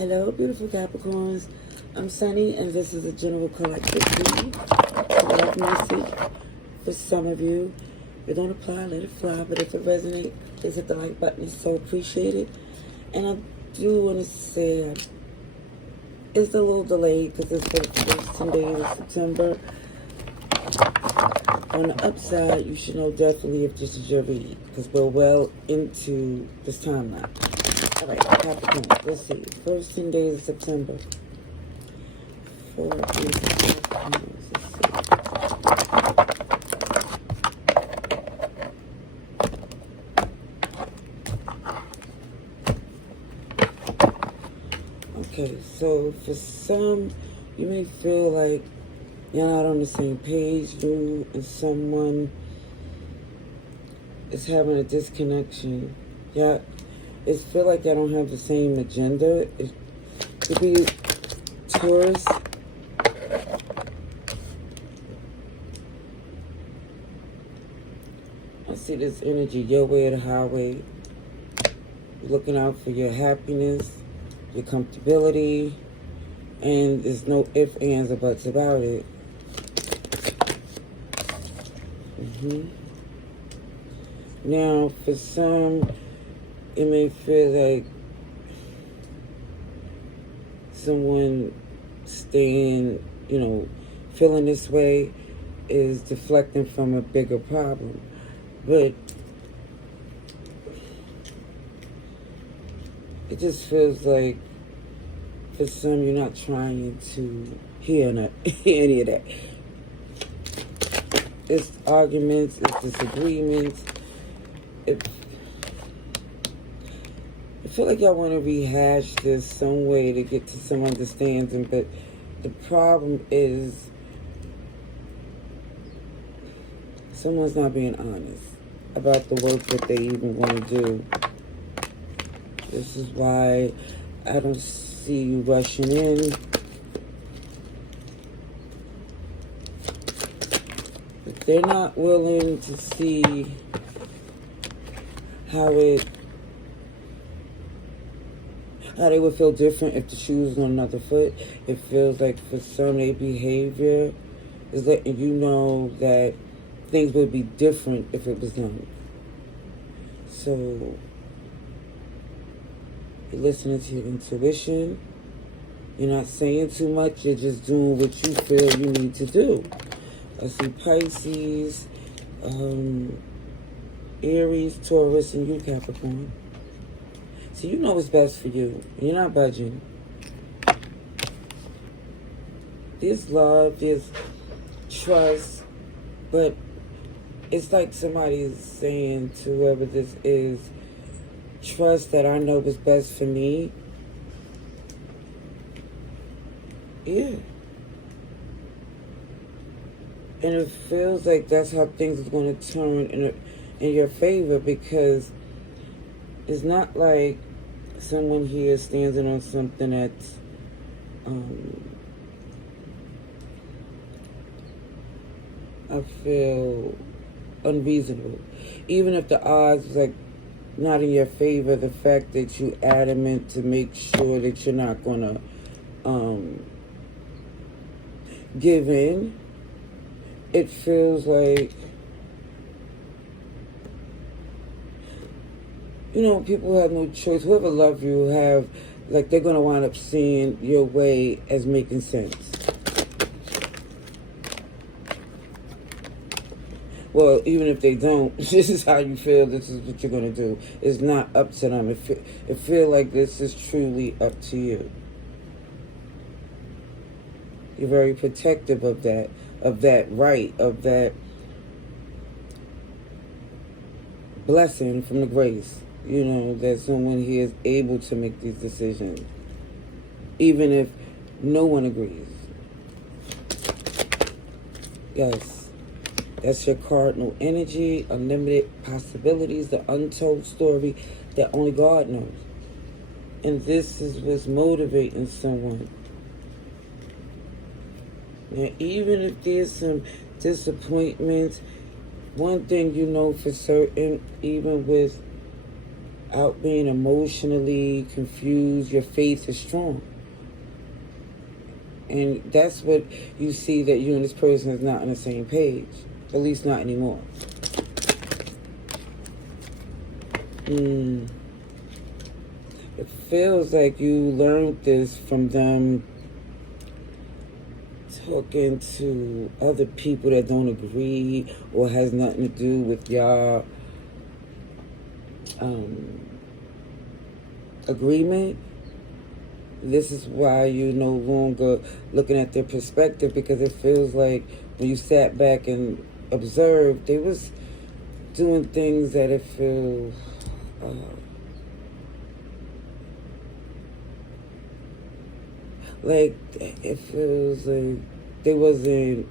Hello, beautiful Capricorns. I'm Sunny, and this is a general collective reading. A love message for some of you. If it don't apply, let it fly. But if it resonates, please hit the like button. It's so appreciated. And I do want to say it's a little delayed because it's for the first 10 days of September. On the upside, you should know definitely if this is your read, because we're well into this timeline. All right, Capricorn, let's see. First 10 days of September. For Capricorns, let's see. Okay, so for some, you may feel like you're not on the same page. You and someone is having a disconnection. Yeah, it feel like I don't have the same agenda. It could be Taurus. I see this energy, your way or the highway. You're looking out for your happiness, your comfortability, and there's no ifs, ands, or buts about it. Now, for some, it may feel like someone staying, feeling this way is deflecting from a bigger problem. But it just feels like for some, you're not trying to hear any of that. It's arguments, it's disagreements. I feel like y'all want to rehash this some way to get to some understanding, but the problem is someone's not being honest about the work that they even want to do. This is why I don't see you rushing in. But they're not willing to see how they would feel different if the shoe was on another foot. It feels like for some, their behavior is letting you know that things would be different if it was done. So you're listening to your intuition. You're not saying too much. You're just doing what you feel you need to do. I see Pisces, Aries, Taurus, and you, Capricorn. So you know what's best for you. You're not budging. There's love, there's trust, but it's like somebody's saying to whoever this is, trust that I know what's best for me. Yeah. And it feels like that's how things are going to turn in your favor, because it's not like someone here standing on something that's I feel unreasonable. Even if the odds is like not in your favor, the fact that you're adamant to make sure that you're not going to give in, it feels like, people have no choice. Whoever loves you have, like, they're going to wind up seeing your way as making sense. Well, even if they don't, this is how you feel, this is what you're going to do. It's not up to them. It feels like this is truly up to you. You're very protective of that right, of that blessing from the grace. That someone here is able to make these decisions, even if no one agrees. Yes, that's your cardinal energy, unlimited possibilities, the untold story that only God knows. And this is what's motivating someone. Now, even if there's some disappointments, one thing you know for certain, even with out being emotionally confused, your faith is strong. And that's what you see, that you and this person is not on the same page. At least not anymore. It feels like you learned this from them talking to other people that don't agree or has nothing to do with y'all agreement. This is why you're no longer looking at their perspective, because it feels like when you sat back and observed, they was doing things that it feels like it feels like they wasn't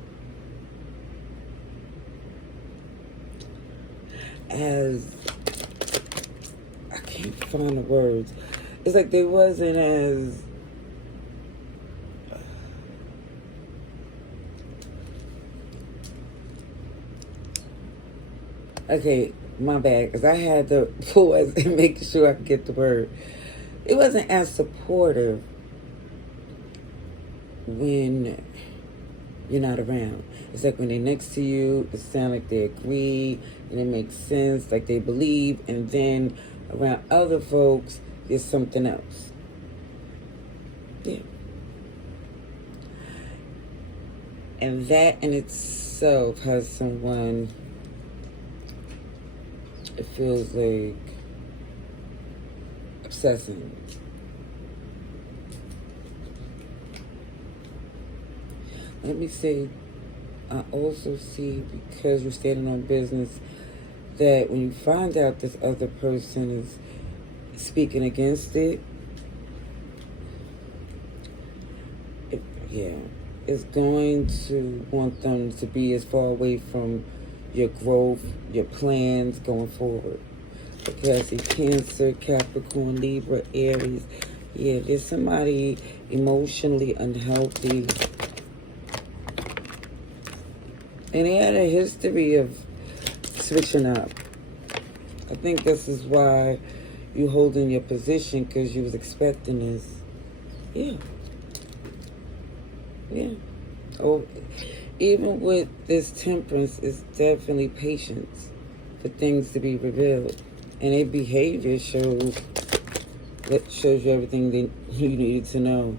as, I can't find the words. It's like they wasn't as okay, my bad, because I had to pause and make sure I could get the word. It wasn't as supportive when you're not around. It's like when they're next to you, it sounds like they agree and it makes sense, like they believe, and then around other folks, it's something else. Yeah. And that in itself has someone, it feels like, obsessing. Let me say, I also see, because you're standing on business, that when you find out this other person is speaking against it, it's going to want them to be as far away from your growth, your plans going forward. Because in Cancer, Capricorn, Libra, Aries, there's somebody emotionally unhealthy. And they had a history of switching up. I think this is why you holding your position, because you was expecting this. Yeah. Oh, even with this Temperance, it's definitely patience for things to be revealed. And their behavior shows you everything that you needed to know.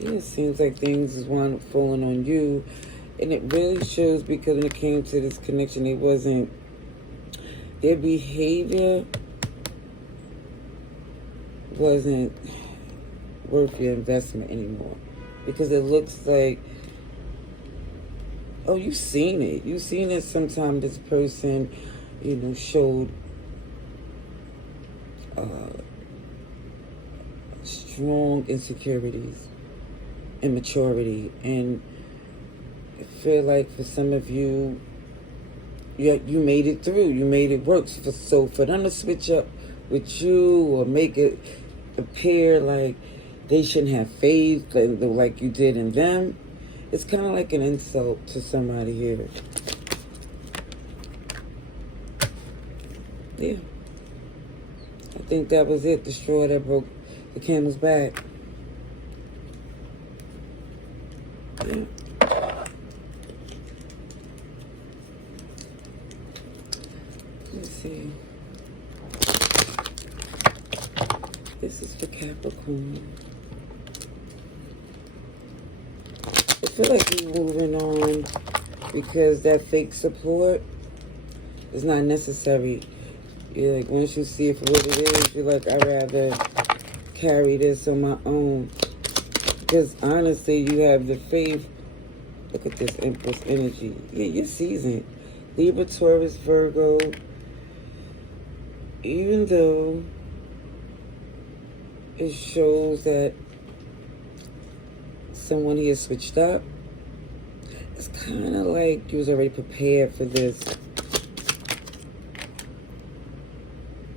It seems like things is wound up falling on you. And it really shows, because when it came to this connection, it wasn't, their behavior wasn't worth your investment anymore. Because it looks like, oh, you've seen it. You've seen it sometime this person, showed strong insecurities, immaturity, and I feel like for some of you, you made it through. You made it work. So for them to switch up with you or make it appear like they shouldn't have faith like you did in them, it's kind of like an insult to somebody here. Yeah. I think that was it. The straw that broke the camel's back. Yeah. Let's see. This is for Capricorn. I feel like you're moving on because that fake support is not necessary. You're like, once you see it for what it is, you're like, I'd rather carry this on my own. Because honestly, you have the faith. Look at this Empress energy. Yeah, you're seasoned. Libra, Taurus, Virgo. Even though it shows that someone here switched up, it's kind of like you was already prepared for this.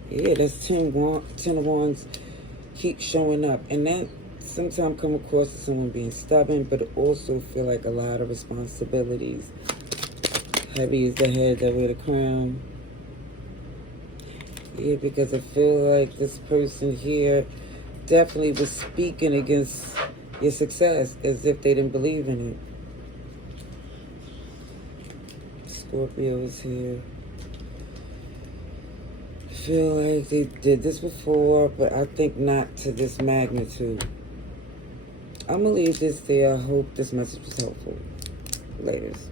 Yeah, that's 10 of Wands keep showing up. And that sometimes come across as someone being stubborn, but also feel like a lot of responsibilities Heavy is the head that wear the crown. Yeah, because I feel like this person here definitely was speaking against your success as if they didn't believe in it. Scorpio is here. I feel like they did this before, but I think not to this magnitude. I'm going to leave this there. I hope this message was helpful. Laters.